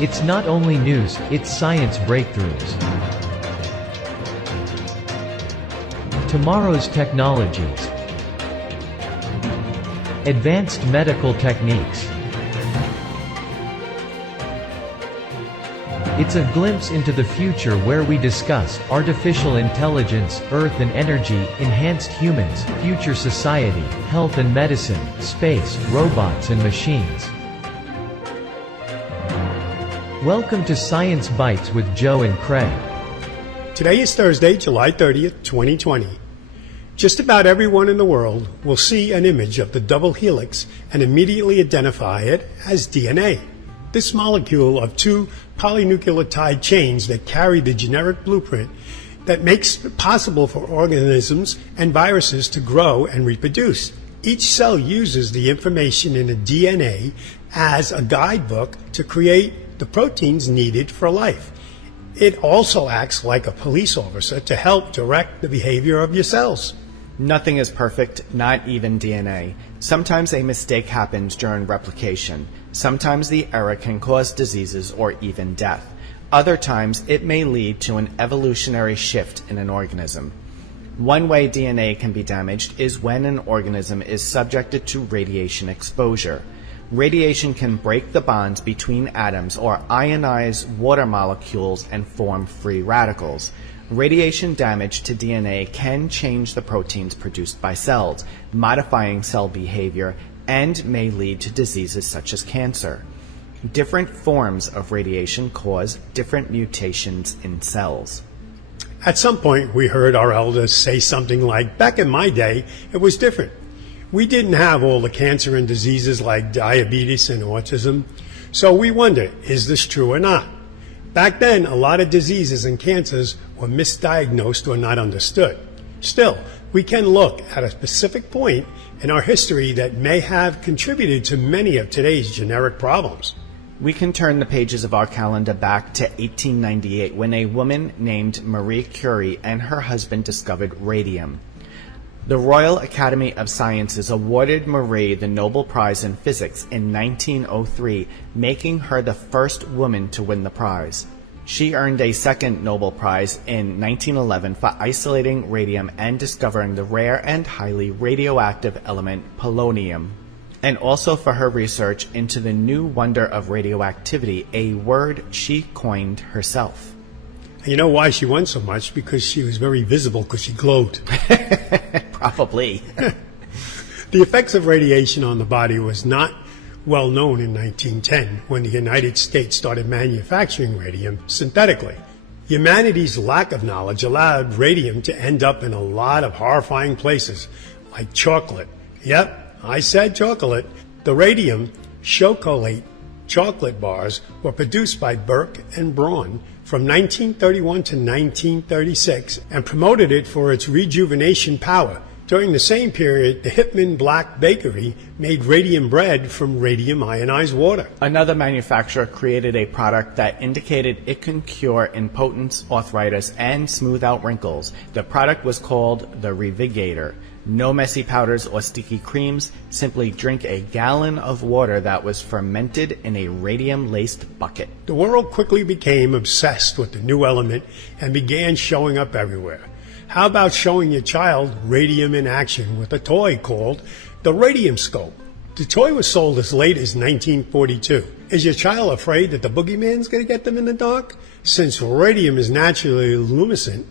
It's not only news, it's science breakthroughs. Tomorrow's technologies. Advanced medical techniques. It's a glimpse into the future where we discuss artificial intelligence, Earth and energy, enhanced humans, future society, health and medicine, space, robots and machines. Welcome to Science Bytes with Joe and Craig. Today is Thursday, July 30th, 2020. Just about everyone in the world will see an image of the double helix and immediately identify it as DNA. This molecule of two polynucleotide chains that carry the generic blueprint that makes it possible for organisms and viruses to grow and reproduce. Each cell uses the information in the DNA as a guidebook to create the proteins needed for life. It also acts like a police officer to help direct the behavior of your cells. Nothing is perfect, not even DNA. Sometimes a mistake happens during replication. Sometimes the error can cause diseases or even death. Other times it may lead to an evolutionary shift in an organism. One way DNA can be damaged is when an organism is subjected to radiation exposure. Radiation can break the bonds between atoms or ionize water molecules and form free radicals. Radiation damage to DNA can change the proteins produced by cells, modifying cell behavior, and may lead to diseases such as cancer. Different forms of radiation cause different mutations in cells. At some point, we heard our elders say something like, back in my day, it was different. We didn't have all the cancer and diseases like diabetes and autism, so we wonder, is this true or not? Back then, a lot of diseases and cancers were misdiagnosed or not understood. Still, we can look at a specific point in our history that may have contributed to many of today's generic problems. We can turn the pages of our calendar back to 1898 when a woman named Marie Curie and her husband discovered radium. The Royal Academy of Sciences awarded Marie the Nobel Prize in Physics in 1903, making her the first woman to win the prize. She earned a second Nobel Prize in 1911 for isolating radium and discovering the rare and highly radioactive element polonium, and also for her research into the new wonder of radioactivity, a word she coined herself. You know why she won so much? Because she was very visible because she glowed. Probably. The effects of radiation on the body was not well known in 1910 when the United States started manufacturing radium synthetically. Humanity's lack of knowledge allowed radium to end up in a lot of horrifying places, like chocolate. Yep, I said chocolate. The radium chocolate chocolate bars were produced by Burke and Braun from 1931 to 1936 and promoted it for its rejuvenation power. During the same period, the Hipman Black Bakery made radium bread from radium ionized water. Another manufacturer created a product that indicated it can cure impotence, arthritis, and smooth out wrinkles. The product was called the Revigator. No messy powders or sticky creams, simply drink a gallon of water that was fermented in a radium-laced bucket. The world quickly became obsessed with the new element and began showing up everywhere. How about showing your child radium in action with a toy called the Radium Scope? The toy was sold as late as 1942. Is your child afraid that the boogeyman's going to get them in the dark? Since radium is naturally luminescent,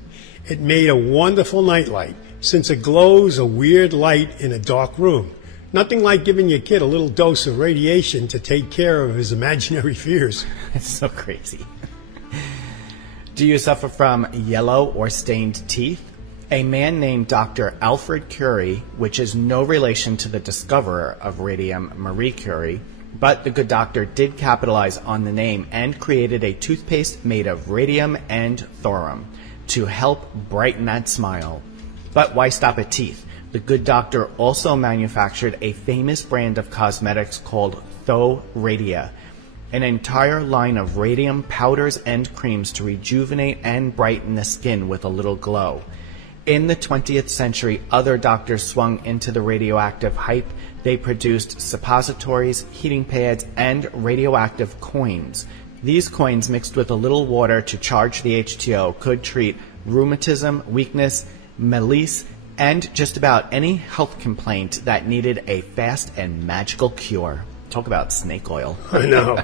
it made a wonderful nightlight, since it glows a weird light in a dark room. Nothing like giving your kid a little dose of radiation to take care of his imaginary fears. It's so crazy. Do you suffer from yellow or stained teeth? A man named Dr. Alfred Curie, which is no relation to the discoverer of radium, Marie Curie, but the good doctor did capitalize on the name and created a toothpaste made of radium and thorium to help brighten that smile. But why stop at teeth? The good doctor also manufactured a famous brand of cosmetics called Radia, an entire line of radium powders and creams to rejuvenate and brighten the skin with a little glow. In the 20th century, other doctors swung into the radioactive hype. They produced suppositories, heating pads, and radioactive coins. These coins mixed with a little water to charge the H2O could treat rheumatism, weakness, malaise, and just about any health complaint that needed a fast and magical cure. Talk about snake oil. I know.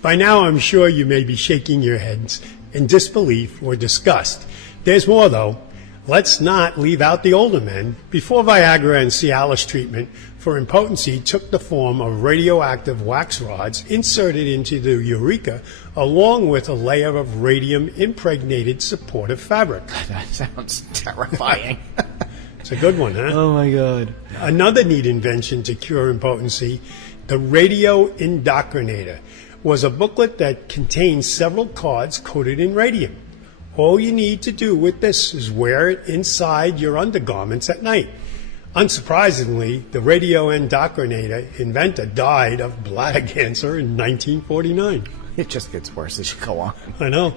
By now, I'm sure you may be shaking your heads in disbelief or disgust. There's more, though. Let's not leave out the older men. Before Viagra and Cialis treatment for impotency took the form of radioactive wax rods inserted into the urethra, along with a layer of radium-impregnated supportive fabric. That sounds terrifying. It's a good one, huh? Oh my God. Another neat invention to cure impotency, the radio indoctrinator, was a booklet that contains several cards coated in radium. All you need to do with this is wear it inside your undergarments at night. Unsurprisingly, the radio indoctrinator inventor died of bladder cancer in 1949. It just gets worse as you go on. I know.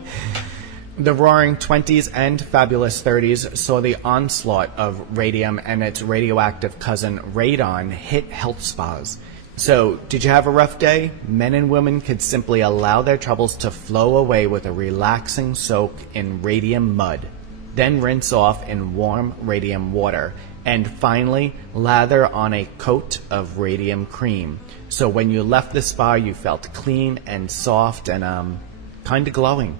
The roaring 20s and fabulous 30s saw the onslaught of radium and its radioactive cousin radon hit health spas. So, did you have a rough day? Men and women could simply allow their troubles to flow away with a relaxing soak in radium mud, then rinse off in warm radium water, and finally lather on a coat of radium cream. So when you left the spa, you felt clean and soft and kind of glowing.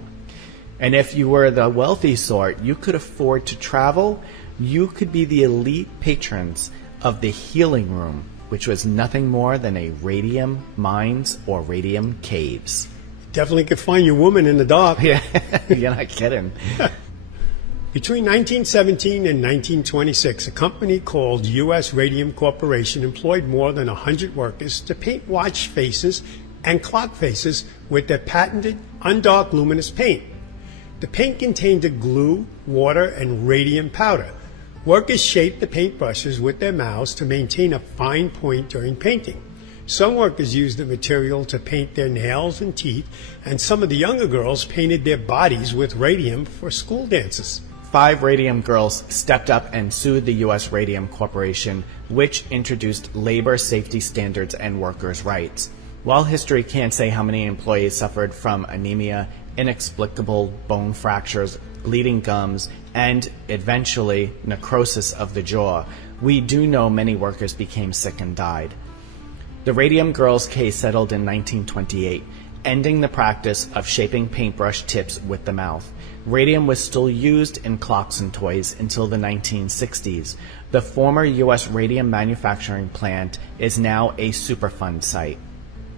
And if you were the wealthy sort, you could afford to travel. You could be the elite patrons of the healing room, which was nothing more than a radium mines or radium caves. Definitely could find your woman in the dark. Yeah, you're not kidding. Between 1917 and 1926, a company called U.S. Radium Corporation employed more than 100 workers to paint watch faces and clock faces with their patented undark luminous paint. The paint contained a glue, water, and radium powder. Workers shaped the paintbrushes with their mouths to maintain a fine point during painting. Some workers used the material to paint their nails and teeth, and some of the younger girls painted their bodies with radium for school dances. 5 radium girls stepped up and sued the U.S. Radium Corporation, which introduced labor safety standards and workers' rights. While history can't say how many employees suffered from anemia, inexplicable bone fractures, bleeding gums, and eventually necrosis of the jaw, we do know many workers became sick and died. The Radium Girls case settled in 1928, ending the practice of shaping paintbrush tips with the mouth. Radium was still used in clocks and toys until the 1960s. The former U.S. radium manufacturing plant is now a Superfund site.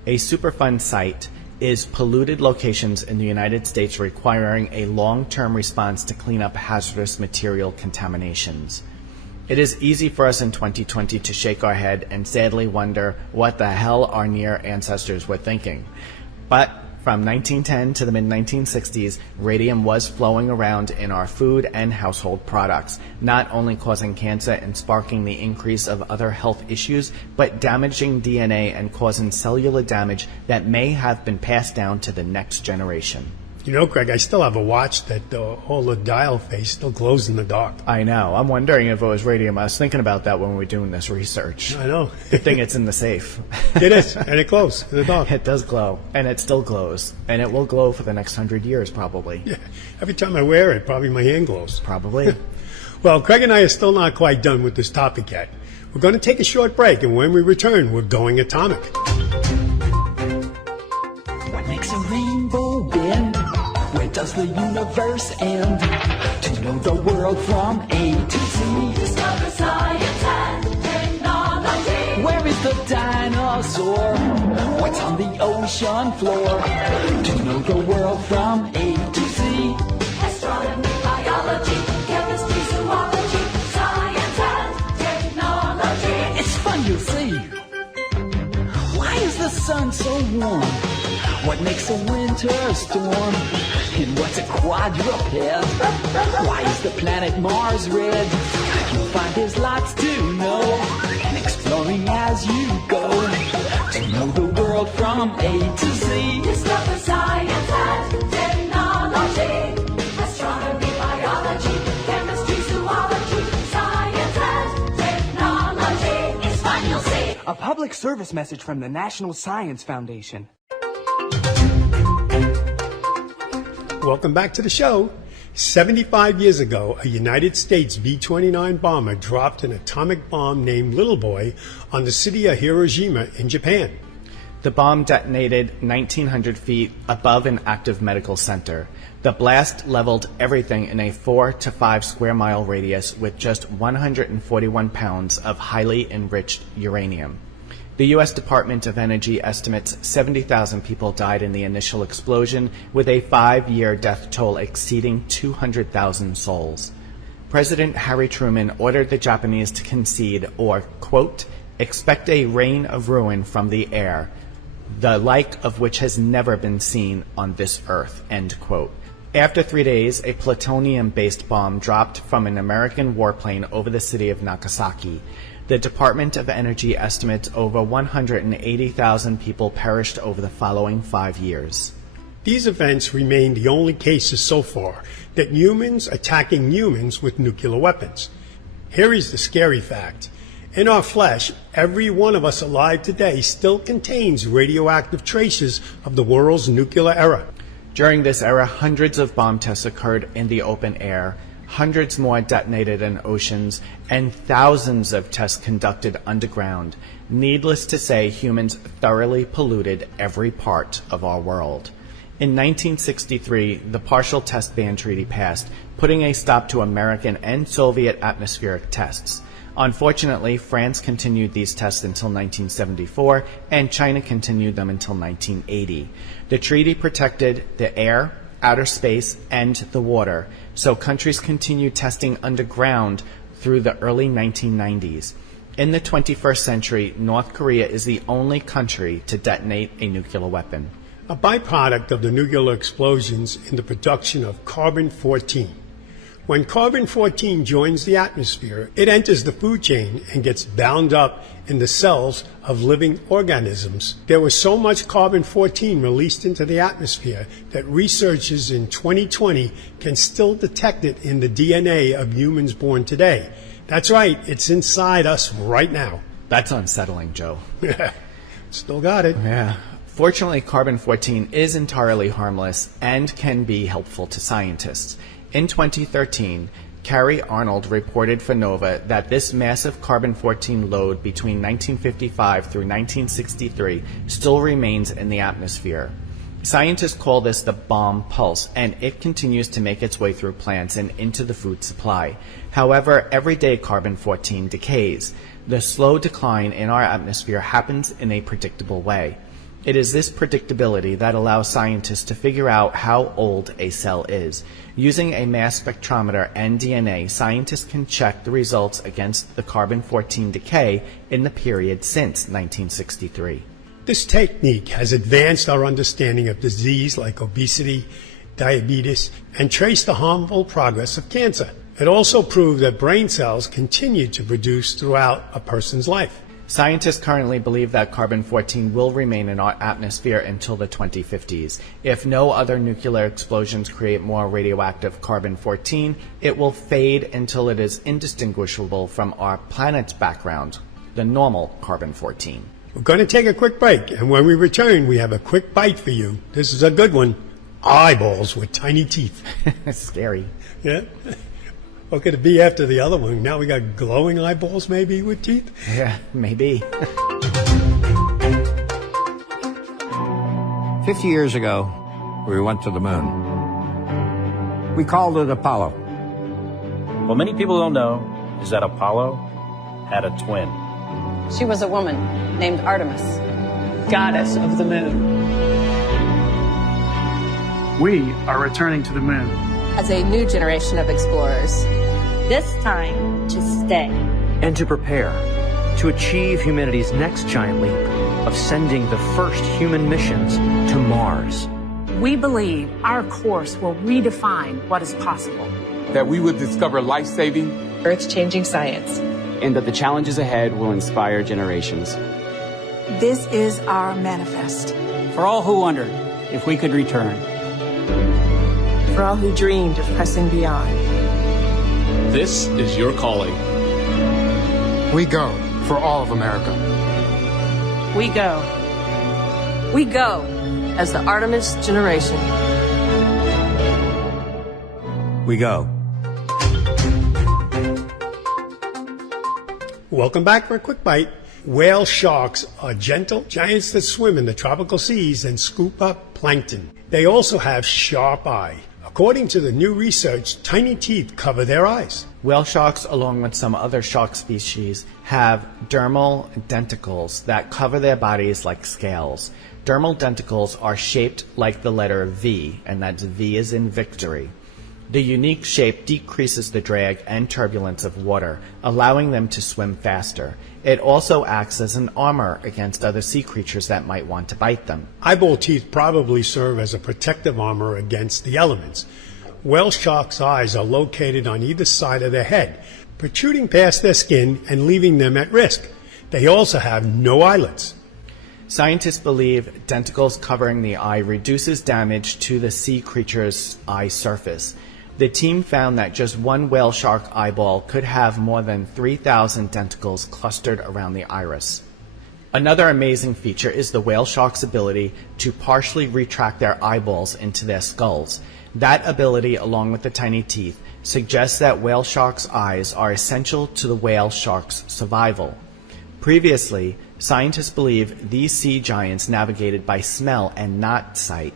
A Superfund site is polluted locations in the United States requiring a long-term response to clean up hazardous material contaminations. It is easy for us in 2020 to shake our head and sadly wonder what the hell our near ancestors were thinking. But from 1910 to the mid-1960s, radium was flowing around in our food and household products, not only causing cancer and sparking the increase of other health issues, but damaging DNA and causing cellular damage that may have been passed down to the next generation. You know, Craig, I still have a watch that all the dial face still glows in the dark. I know. I'm wondering if it was radium. I was thinking about that when we were doing this research. I know. Good thing it's in the safe. It is, and it glows in the dark. It does glow, and it still glows, and it will glow for the next 100 years probably. Yeah. Every time I wear it, probably my hand glows. Probably. Well, Craig and I are still not quite done with this topic yet. We're going to take a short break, and when we return, we're going atomic. What makes a rainbow bend? Where does the universe end? To know the world from A to Z. Discover science and technology. Where is the dinosaur? What's on the ocean floor? To know the world from A to Z. Astronomy, biology, chemistry, zoology, science and technology. It's fun, you'll see. Why is the sun so warm? What makes a winter storm? And what's a quadruped? Why is the planet Mars red? You'll find there's lots to know, exploring as you go, to know the world from A to Z. Discover science and technology. Astronomy, biology, chemistry, zoology, science and technology. It's fun, you'll see. A public service message from the National Science Foundation. Welcome back to the show. 75 years ago, a United States B-29 bomber dropped an atomic bomb named Little Boy on the city of Hiroshima in Japan. The bomb detonated 1,900 feet above an active medical center. The blast leveled everything in a 4 to 5 square mile radius with just 141 pounds of highly enriched uranium. The U.S. Department of Energy estimates 70,000 people died in the initial explosion, with a 5-year death toll exceeding 200,000 souls. President Harry Truman ordered the Japanese to concede or, quote, expect a rain of ruin from the air, the like of which has never been seen on this earth, end quote. After 3 days, a plutonium-based bomb dropped from an American warplane over the city of Nagasaki. The Department of Energy estimates over 180,000 people perished over the following 5 years. These events remain the only cases so far that humans attacking humans with nuclear weapons. Here is the scary fact. In our flesh, every one of us alive today still contains radioactive traces of the world's nuclear era. During this era, hundreds of bomb tests occurred in the open air, hundreds more detonated in oceans, and thousands of tests conducted underground. Needless to say, humans thoroughly polluted every part of our world. In 1963, the Partial Test Ban Treaty passed, putting a stop to American and Soviet atmospheric tests. Unfortunately, France continued these tests until 1974, and China continued them until 1980. The treaty protected the air, outer space, and the water, so countries continued testing underground through the early 1990s. In the 21st century, North Korea is the only country to detonate a nuclear weapon. A byproduct of the nuclear explosions in the production of carbon-14. When carbon-14 joins the atmosphere, it enters the food chain and gets bound up in the cells of living organisms. There was so much carbon-14 released into the atmosphere that researchers in 2020 can still detect it in the DNA of humans born today. That's right, it's inside us right now. That's unsettling, Joe. Still got it. Yeah. Fortunately, carbon-14 is entirely harmless and can be helpful to scientists. In 2013, Carrie Arnold reported for NOVA that this massive carbon-14 load between 1955 through 1963 still remains in the atmosphere. Scientists call this the bomb pulse, and it continues to make its way through plants and into the food supply. However, everyday carbon-14 decays. The slow decline in our atmosphere happens in a predictable way. It is this predictability that allows scientists to figure out how old a cell is. Using a mass spectrometer and DNA, scientists can check the results against the carbon-14 decay in the period since 1963. This technique has advanced our understanding of disease like obesity, diabetes, and traced the harmful progress of cancer. It also proved that brain cells continue to produce throughout a person's life. Scientists currently believe that carbon-14 will remain in our atmosphere until the 2050s. If no other nuclear explosions create more radioactive carbon-14, it will fade until it is indistinguishable from our planet's background, the normal carbon-14. We're going to take a quick break, and when we return, we have a quick bite for you. This is a good one. Eyeballs with tiny teeth. Scary. Yeah? What could it be after the other one? Now we got glowing eyeballs maybe with teeth? Yeah, maybe. 50 years ago, we went to the moon. We called it Apollo. What many people don't know is that Apollo had a twin. She was a woman named Artemis, goddess of the moon. We are returning to the moon. as a new generation of explorers. This time to stay. And to prepare to achieve humanity's next giant leap of sending the first human missions to Mars. We believe our course will redefine what is possible. That we will discover life-saving, earth-changing science. And that the challenges ahead will inspire generations. This is our manifest. For all who wondered if we could return. For all who dreamed of pressing beyond. This is your calling. We go for all of America. We go. We go as the Artemis generation. We go. Welcome back for a quick bite. Whale sharks are gentle giants that swim in the tropical seas and scoop up plankton. They also have sharp eye. According to the new research, tiny teeth cover their eyes. Whale sharks, along with some other shark species, have dermal denticles that cover their bodies like scales. Dermal denticles are shaped like the letter V, and that's V as in victory. The unique shape decreases the drag and turbulence of water, allowing them to swim faster. It also acts as an armor against other sea creatures that might want to bite them. Eyeball teeth probably serve as a protective armor against the elements. Whale sharks' eyes are located on either side of their head, protruding past their skin and leaving them at risk. They also have no eyelids. Scientists believe denticles covering the eye reduces damage to the sea creature's eye surface. The team found that just one whale shark eyeball could have more than 3,000 denticles clustered around the iris. Another amazing feature is the whale shark's ability to partially retract their eyeballs into their skulls. That ability, along with the tiny teeth, suggests that whale sharks' eyes are essential to the whale shark's survival. Previously, scientists believe these sea giants navigated by smell and not sight.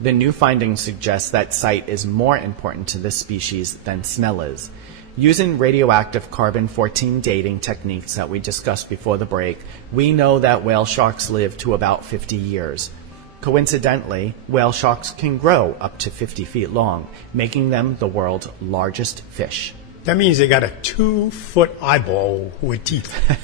The new findings suggest that sight is more important to this species than smell is. Using radioactive carbon-14 dating techniques that we discussed before the break, we know that whale sharks live to about 50 years. Coincidentally, whale sharks can grow up to 50 feet long, making them the world's largest fish. That means they got a 2-foot eyeball with teeth.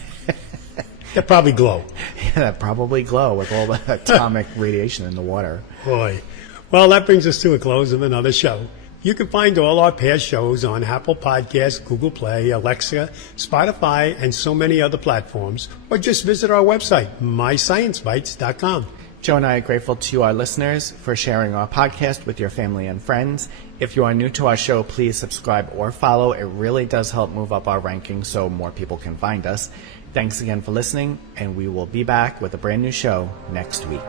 That probably glow. Yeah, that probably glow with all the atomic radiation in the water. Boy. Well, that brings us to a close of another show. You can find all our past shows on Apple Podcasts, Google Play, Alexa, Spotify, and so many other platforms, or just visit our website, mysciencebytes.com. Joe and I are grateful to our listeners for sharing our podcast with your family and friends. If you are new to our show, please subscribe or follow. It really does help move up our rankings so more people can find us. Thanks again for listening, and we will be back with a brand new show next week.